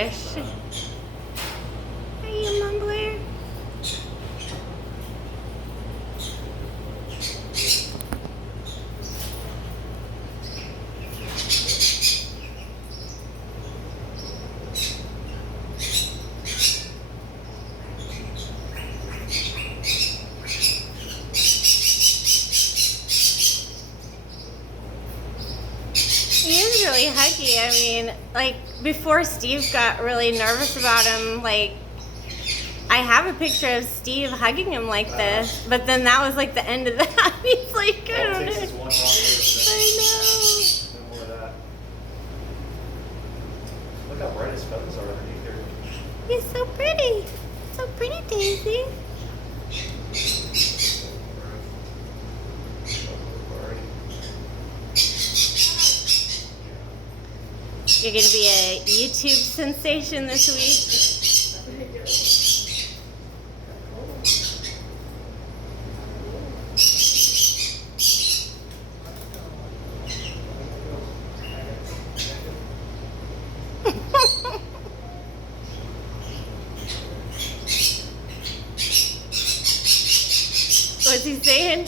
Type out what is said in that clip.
Are you mumbler? He is really huggy. I mean, like, before Steve got really nervous about him, like, I have a picture of Steve hugging him like this, but then that was like the end of that. He's like, I don't know. I know. No more of that. Look how bright his feathers are underneath here. He's so pretty. So pretty, Daisy. You're going to be a YouTube sensation this week. What's he saying?